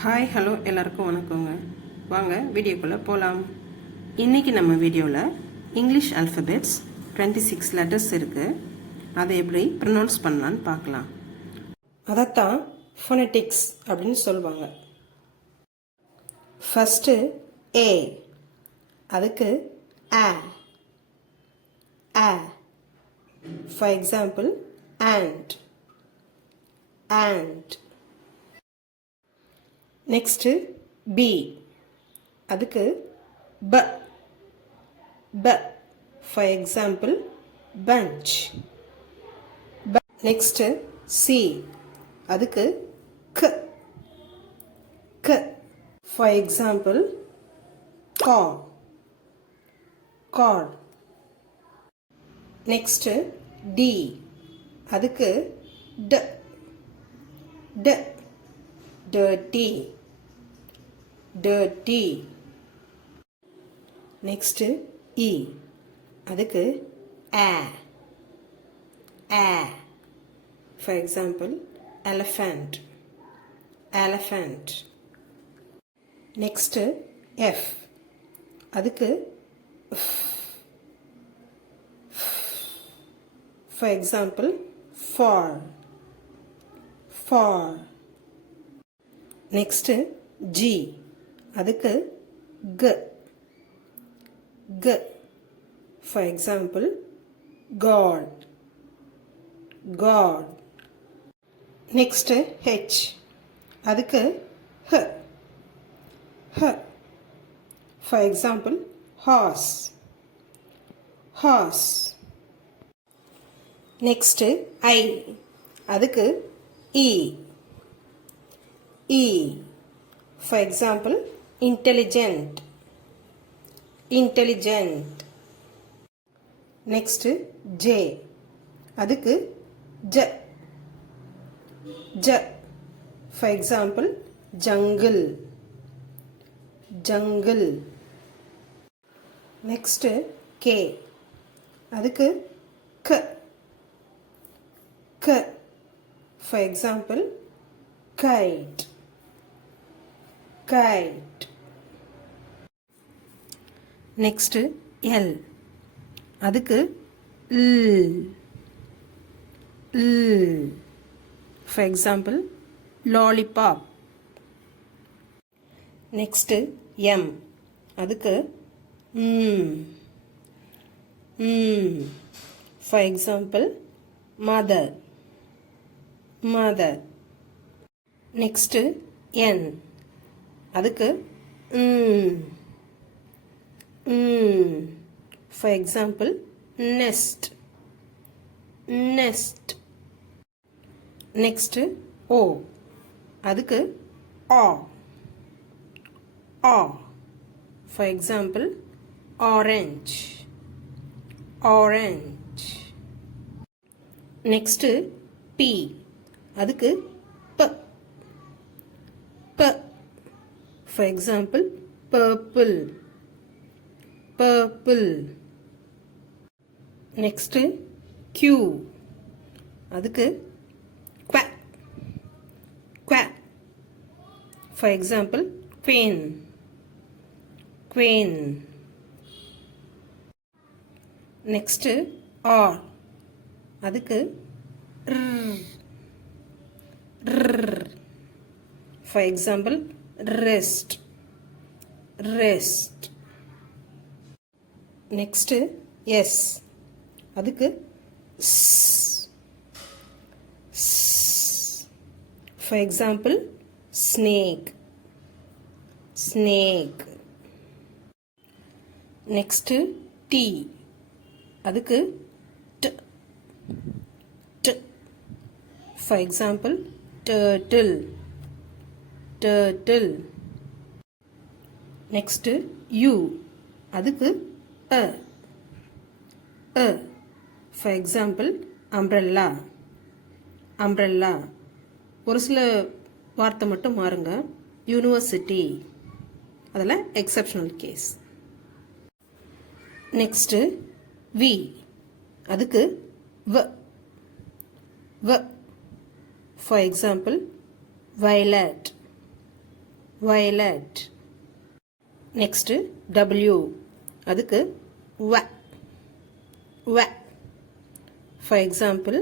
Hi hello எல்லாருக்கும் வணக்கங்க. வாங்க வீடியோக்குள்ளே போகலாம். இன்றைக்கி நம்ம வீடியோவில் இங்கிலீஷ் ஆல்ஃபபெட்ஸ் 26 லெட்டர்ஸ் இருக்குது. அதை எப்படி ப்ரொனவுன்ஸ் பண்ணலான்னு பார்க்கலாம். அதைத்தான் ஃபோனெட்டிக்ஸ் அப்படின்னு சொல்லுவாங்க. ஃபஸ்ட்டு ஏ, அதுக்கு ஆ ஆ. For example and and. Next B, அதுக்கு ப ப. For example punch. Next C, அதுக்கு க க. For example car car. Next D, அதுக்கு ட ட. dirty dirty. நெக்ஸ்ட்டு இ, அதுக்கு ஆ ஆ. For example elephant elephant. Next F, அதுக்கு for example far far. Next G, அதுக்கு க க. For example God God. Next H, அதுக்கு ஹ ஹ. For example horse horse. Next ஐ, அதுக்கு இ E. For example, intelligent intelligent. Next J, அதுக்கு J J. For example, jungle jungle. Next K, அதுக்கு K K. For example, kite kite. Next L, அதுக்கு ல் ல். For example lollipop. Next M, அதுக்கு ம் ம். For example mother mother. Next N, அதுக்கு for example nest nest. Next O, அதுக்கு ஆ ஆ. For example orange orange. Next B, அதுக்கு ப ப. For example purple purple. Next Q, அதுக்கு குவ குவ. For example queen queen. Next R, அதுக்கு ர். For example rest rest. Next S, அதுக்கு for example snake snake. Next D, அதுக்கு ட் ட். For example turtle turtle. Next U, அதுக்கு அ அ. For example umbrella umbrella. ஒரு சில வார்த்தை மட்டும் மாறுங்க. யூனிவர்சிட்டி, அதெல்லாம் எக்ஸப்ஷனல் கேஸ். நெக்ஸ்ட்டு வி, அதுக்கு வ வ. For example violet violet. Next W. அதுக்கு wa. Wa. For example,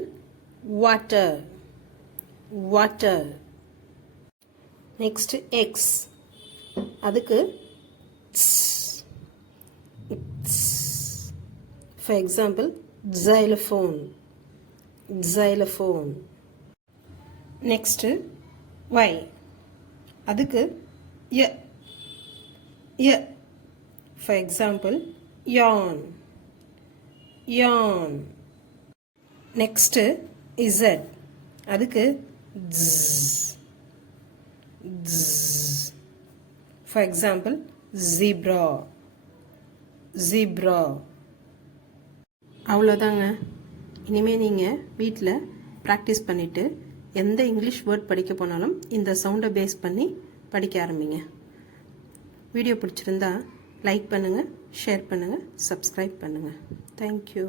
water. Water. Next X. அதுக்கு ts. Ts. For example, xylophone. Xylophone. Next Y. அதுக்கு y. Y. For example, yawn. Yawn. Next Z. அதுக்கு z. Z. For example, zebra. Zebra. அவ்வளோதாங்க. இனிமேல் நீங்கள் வீட்டில் ப்ராக்டிஸ் பண்ணிவிட்டு எந்த இங்கிலீஷ் வேர்ட் படிக்க போனாலும் இந்த சவுண்டை பேஸ் பண்ணி படிக்க ஆரம்பிங்க. வீடியோ பிடிச்சிருந்தா லைக் பண்ணுங்கள், ஷேர் பண்ணுங்கள், சப்ஸ்கிரைப் பண்ணுங்கள். தேங்க்யூ.